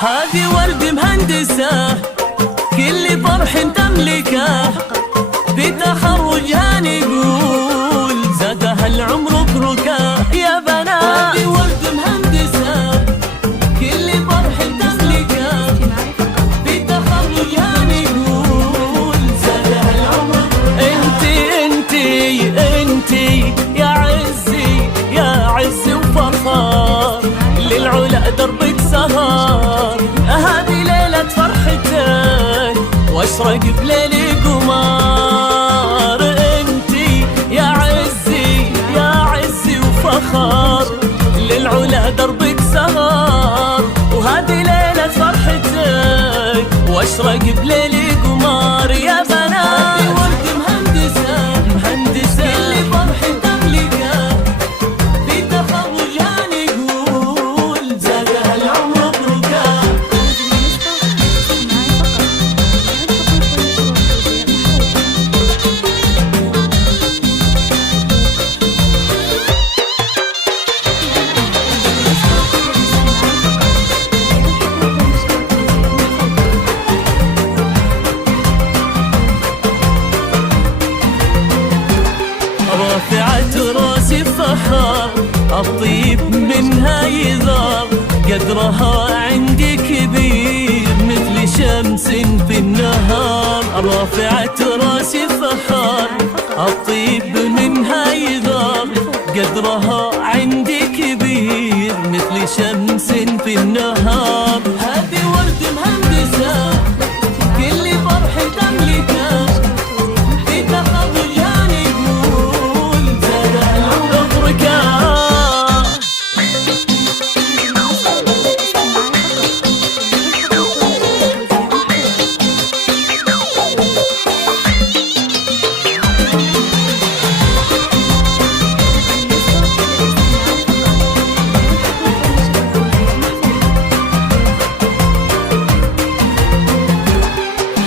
هذه ورد مهندسة كل فرح تملكه، بتخرجها نقول زادها العمر بركة يا بنات. هذه ورد مهندسة كل فرح تملكه، بتخرجها نقول زادها العمر بركة. انتي يا عزي يا عز وفخار، للعلا دربك سهر، هذه ليلة فرحتك واشرق بليل قمار. انتي يا عزي يا عزي وفخار، للعلا دربك سهر، وهذه ليلة فرحتك واشرق بليل قمار يا بنات. هذه ورد مهندسة كل فرح تملكه، بتخرجها نقول زادها العمر بركة. رافعة راسي فخار، الطيب منها يظهر، قدرها عندي كبير مثل شمس في النهار. رافعة راسي فخار، الطيب منها يظهر، قدرها عندي كبير مثل شمس في النهار. هذه ورد مهندسة كل فرح تملكه، بتخرجها نقول زادها العمر بركة.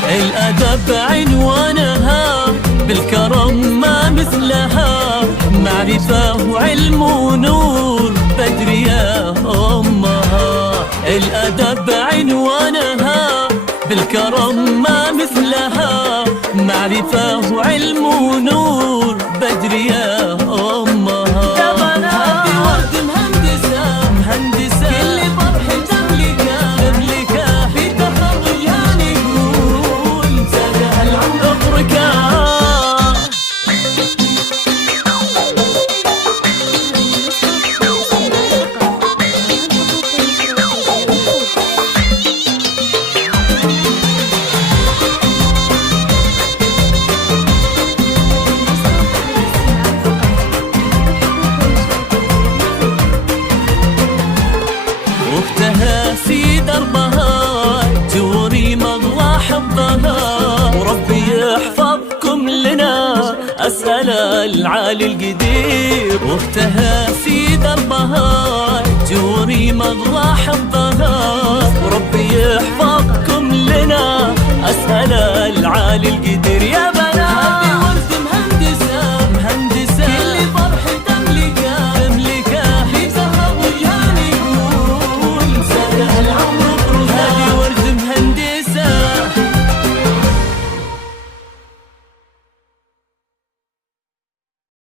الأدب عنوانها، بالكرم ما مثلها، معرفة وعلم ونور بدري يا أمها. الأدب عنوانها، بالكرم ما مثلها، معرفة وعلم ونور بدري يا أمها. يا بنات هذه ورد مهندسة كل فرح تملكه، بتخرجها نقول زادها العمر بركة. واختها في دربها توري مغلى حظها، وربي يحفظكم لنا أسأل العالي القدير. واختها في دربها توري مغلى حظها، وربي يحفظكم لنا أسأل العالي القدير يا